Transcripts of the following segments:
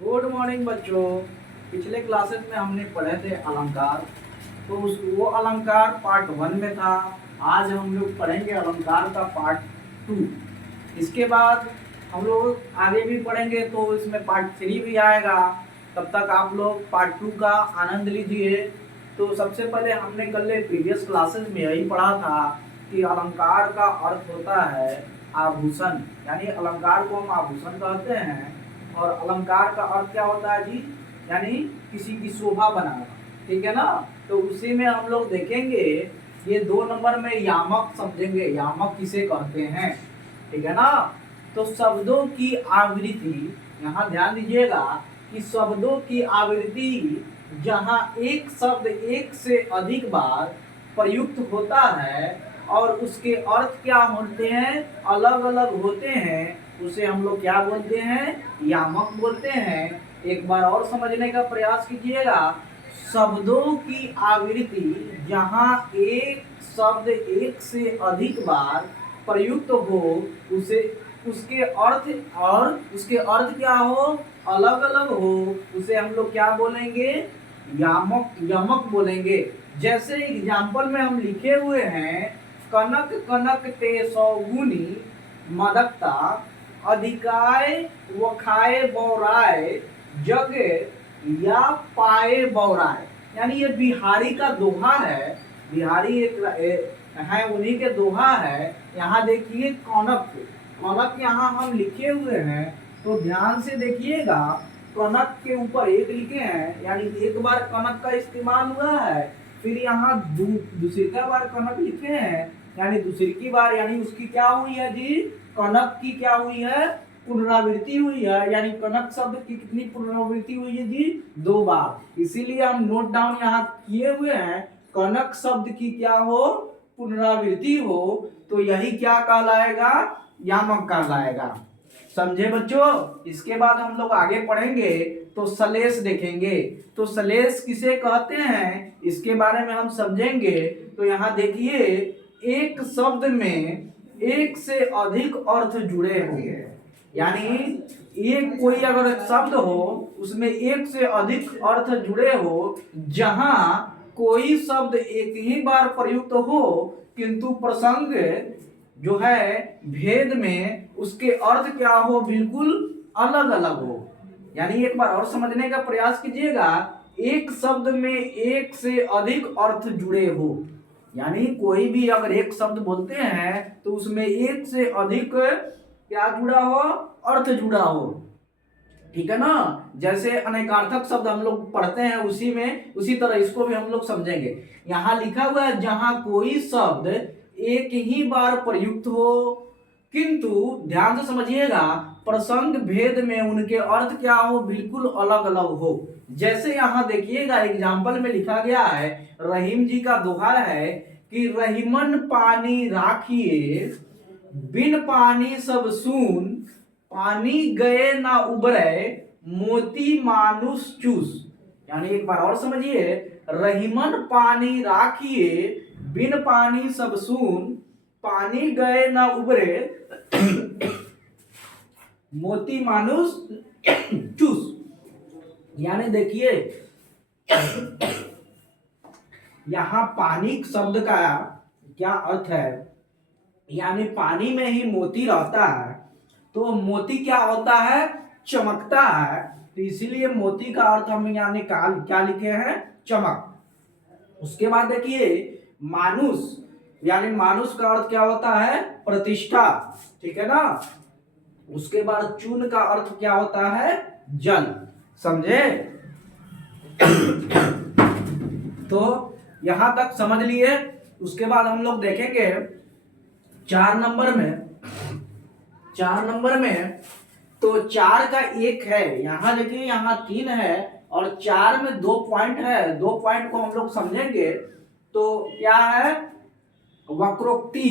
Good morning बच्चों। पिछले classes में हमने पढ़े थे अलंकार। तो वो अलंकार पार्ट 1 में था। आज हम लोग पढ़ेंगे अलंकार का पार्ट 2। इसके बाद हम लोग आगे भी पढ़ेंगे तो इसमें पार्ट 3 भी आएगा। तब तक आप लोग पार्ट 2 का आनंद लीजिए। तो सबसे पहले हमने कल प्रीवियस क्लासेस में यही पढ़ा था कि अलंकार का अर्थ होता है आभूषण, यानी अलंकार को हम आभूषण कहते हैं। और अलंकार का अर्थ क्या होता है जी? यानी किसी की शोभा बनाना, ठीक है ना। तो उसी में हम लोग देखेंगे, ये 2 नंबर में यामक समझेंगे। यामक किसे कहते हैं, ठीक है ना। तो शब्दों की आवृत्ति, यहाँ ध्यान दीजिएगा कि शब्दों की आवृत्ति जहाँ एक शब्द एक से अधिक बार प्रयुक्त होता है और उसके अर्थ क्या होते हैं, अलग अलग होते हैं, उसे हम लोग क्या बोलते हैं, यामक बोलते हैं। एक बार और समझने का प्रयास कीजिएगा। शब्दों की आवृत्ति जहाँ एक शब्द एक से अधिक बार प्रयुक्त हो, उसे उसके अर्थ क्या हो, अलग अलग हो, उसे हम लोग क्या बोलेंगे, यामक यमक बोलेंगे। जैसे एग्जाम्पल में हम लिखे हुए हैं, कनक कनक ते सौगुनी मदकता अधिकाय वखाए बौराए जग या पाए बौराए। यानी ये बिहारी का दोहा है। बिहारी एक है, उन्हीं के दोहा है। यहाँ देखिए कनक, कनक यहाँ हम लिखे हुए हैं तो ध्यान से देखिएगा। कनक के ऊपर एक लिखे हैं, यानी एक बार कनक का इस्तेमाल हुआ है। फिर यहाँ दूसरी बार कनक लिखे हैं, यानी दूसरी की बार, यानी उसकी क्या हुई है जी, कनक की क्या हुई है, पुनरावृत्ति हुई है। यानी कनक शब्द की कितनी पुनरावृत्ति हुई है जी, 2 बार। इसीलिए हम नोट डाउन यहाँ किए हुए हैं, कनक शब्द की क्या हो, पुनरावृत्ति हो, तो यही क्या कहलाएगा, यामक कहलाएगा। समझे बच्चों। इसके बाद हम लोग आगे पढ़ेंगे तो सलेस देखेंगे। तो सलेस किसे कहते हैं, इसके बारे में हम समझेंगे। तो यहाँ देखिए, एक शब्द में एक से अधिक अर्थ जुड़े होंगे। यानी एक कोई अगर शब्द हो, उसमें एक से अधिक अर्थ जुड़े हो, जहां कोई शब्द एक ही बार प्रयुक्त हो, किंतु प्रसंग जो है भेद में उसके अर्थ क्या हो, बिल्कुल अलग अलग हो। यानी एक बार और समझने का प्रयास कीजिएगा। एक शब्द में एक से अधिक अर्थ जुड़े हो, यानी कोई भी अगर एक शब्द बोलते हैं तो उसमें एक से अधिक क्या जुड़ा हो, अर्थ जुड़ा हो, ठीक है ना। जैसे अनेकार्थक शब्द हम लोग पढ़ते हैं, उसी तरह इसको भी हम लोग समझेंगे। यहाँ लिखा हुआ है, जहां कोई शब्द एक ही बार प्रयुक्त हो, किंतु ध्यान से समझिएगा, प्रसंग भेद में उनके अर्थ क्या हो, बिल्कुल अलग अलग हो। जैसे यहाँ देखिएगा एग्जाम्पल में लिखा गया है, रहीम जी का दोहा है कि रहीमन पानी राखिए बिन पानी सब सून, पानी गए ना उबरे मोती मानुष चूस। यानी एक बार और समझिए, रहीमन पानी राखिए बिन पानी सब सून, पानी गए ना उबरे मोती मानुष चूस। यानी देखिए, यहां पानी शब्द का क्या अर्थ है, यानी पानी में ही मोती रहता है, तो मोती क्या होता है, चमकता है। तो इसीलिए मोती का अर्थ हम यहाँ क्या लिखे हैं, चमक। उसके बाद देखिए मानुष, यानी मानुष का अर्थ क्या होता है, प्रतिष्ठा, ठीक है ना। उसके बाद चून का अर्थ क्या होता है, जल। समझे। तो यहां तक समझ लिए। उसके बाद हम लोग देखेंगे 4 नंबर में तो 4 का 1 है, यहां देखिए, यहाँ 3 है और 4 में 2 पॉइंट है। 2 पॉइंट को हम लोग समझेंगे। तो क्या है, वक्रोक्ति।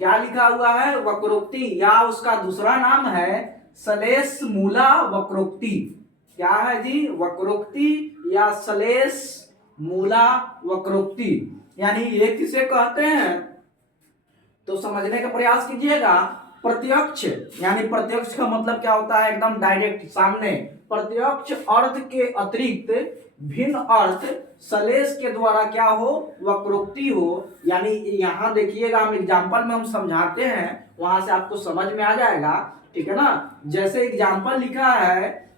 क्या लिखा हुआ है, वक्रोक्ति, या उसका दूसरा नाम है सलेस मूला वक्रोक्ति। क्या है जी, वक्रोक्ति या सलेस मूला वक्रोक्ति। यानी ये किसे कहते हैं, तो समझने का प्रयास कीजिएगा। प्रत्यक्ष, यानी प्रत्यक्ष का मतलब क्या होता है, एकदम डायरेक्ट सामने। प्रत्यक्ष अर्थ के अतिरिक्त भिन्न अर्थ सलेश के द्वारा क्या हो, वक्रोक्ति हो। यानी यहाँ देखिएगा, हम एग्जाम्पल में हम समझाते हैं, वहां से आपको समझ में आ जाएगा, ठीक है ना। जैसे एग्जाम्पल लिखा है,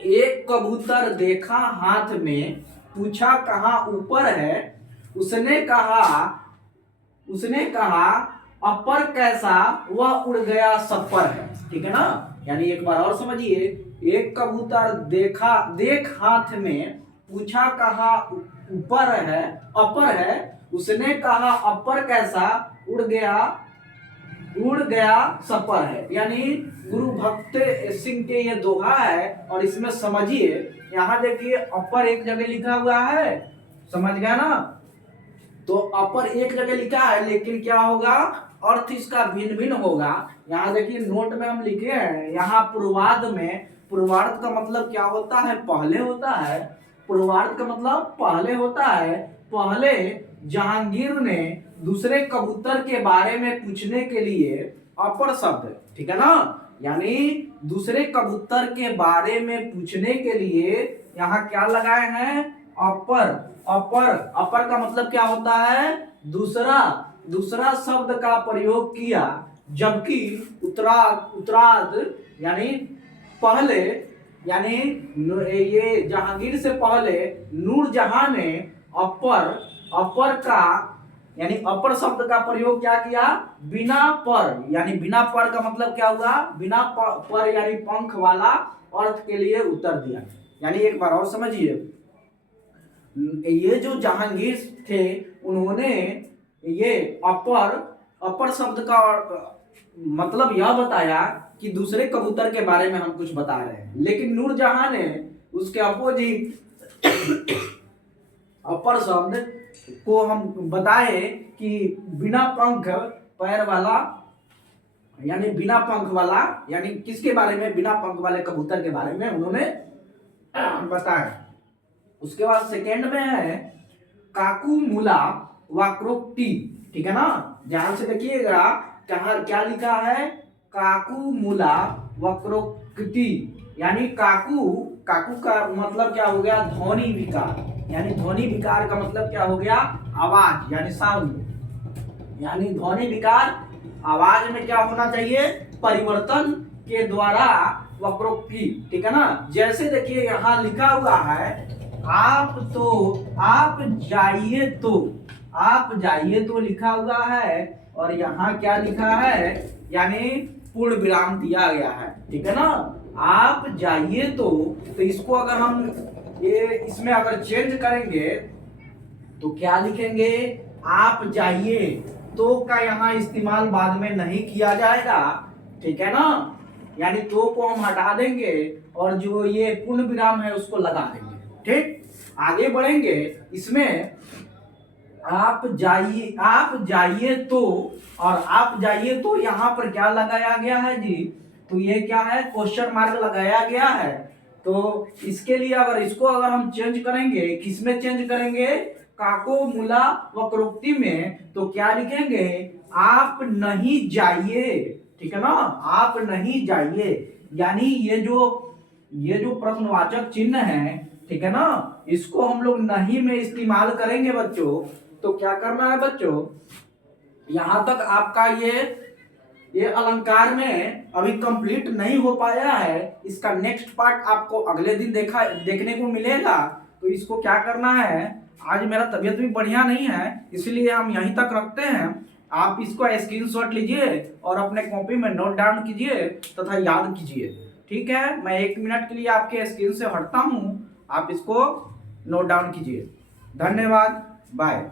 एक कबूतर देखा हाथ में, पूछा कहाँ ऊपर है, उसने कहा अपर कैसा, वह उड़ गया सपर है, ठीक है ना। यानी एक बार और समझिए, एक कबूतर देख हाथ में, पूछा कहा ऊपर है, अपर है, उसने कहा अपर कैसा, उड़ गया सपर है। यानी गुरु भक्त सिंह के ये दोहा है, और इसमें समझिए, यहाँ देखिए अपर एक जगह लिखा हुआ है, समझ गया ना। तो अपर एक जगह लिखा है, लेकिन क्या होगा, अर्थ इसका भिन्न भिन्न होगा। यहाँ देखिए नोट में हम लिखे हैं, यहाँ पूर्वार्ध में, पूर्वार्ध का मतलब क्या होता है, पहले होता है। पूर्वार्ध का मतलब पहले होता है। पहले जहांगीर ने दूसरे कबूतर के बारे में पूछने के लिए अपर शब्द, ठीक है ना, यानी दूसरे कबूतर के बारे में पूछने के लिए यहाँ क्या लगाए हैं, अपर। अपर का मतलब क्या होता है, दूसरा शब्द का प्रयोग किया। जबकि उत्तरार्ध यानी पहले, यानी ये जहांगीर से पहले नूरजहां ने अपर का, यानी अपर शब्द का प्रयोग क्या किया, बिना पर। यानी बिना पर का मतलब क्या हुआ, बिना पर यानी पंख वाला अर्थ के लिए उत्तर दिया। यानी एक बार और समझिए, ये जो जहांगीर थे, उन्होंने ये अपर शब्द का मतलब यह बताया कि दूसरे कबूतर के बारे में हम कुछ बता रहे हैं, लेकिन नूरजहां ने उसके अपोजिट अपर शब्द को हम बताए कि बिना पंख पैर वाला, यानी बिना पंख वाला, यानी किसके बारे में, बिना पंख वाले कबूतर के बारे में उन्होंने बताया। उसके बाद सेकेंड में है काकू मुला वक्रोक्ति, ठीक है ना। ध्यान से देखिएगा, क्या लिखा है, काकू मुला वक्रोक्ति। यानी काकू का मतलब क्या हो गया, ध्वनि विकार। यानी ध्वनि विकार का मतलब क्या हो गया, आवाज, यानी साउंड। यानी ध्वनि विकार, आवाज में क्या होना चाहिए, परिवर्तन के द्वारा वक्रोक्ति, ठीक है ना। जैसे देखिए यहाँ लिखा हुआ है, आप जाइए तो लिखा हुआ है, और यहाँ क्या लिखा है, यानी पूर्ण विराम दिया गया है, ठीक है ना। आप जाइए तो इसको अगर हम इसमें अगर चेंज करेंगे तो क्या लिखेंगे, आप जाइए। तो का यहाँ इस्तेमाल बाद में नहीं किया जाएगा, ठीक है ना। यानी तो को हम हटा देंगे, और जो ये पूर्ण विराम है उसको लगा देंगे, ठीक। आगे बढ़ेंगे, इसमें आप जाइए तो, और आप जाइए तो यहाँ पर क्या लगाया गया है जी, तो ये क्या है, क्वेश्चन मार्क लगाया गया है। तो इसके लिए अगर हम चेंज करेंगे, किसमें चेंज करेंगे, काको मुला वक्रोक्ति में, तो क्या लिखेंगे, आप नहीं जाइए, ठीक है ना, आप नहीं जाइए। यानी ये जो प्रश्नवाचक चिन्ह है, ठीक है ना, इसको हम लोग नहीं में इस्तेमाल करेंगे बच्चों। तो क्या करना है बच्चों, यहां तक आपका ये अलंकार में अभी कंप्लीट नहीं हो पाया है। इसका नेक्स्ट पार्ट आपको अगले दिन देखने को मिलेगा। तो इसको क्या करना है, आज मेरा तबीयत भी बढ़िया नहीं है, इसलिए हम यहीं तक रखते हैं। आप इसको स्क्रीनशॉट लीजिए और अपने कॉपी में नोट डाउन कीजिए तथा याद कीजिए, ठीक है। मैं 1 मिनट के लिए आपके स्क्रीन से हटता हूँ, आप इसको नोट डाउन कीजिए। धन्यवाद, बाय।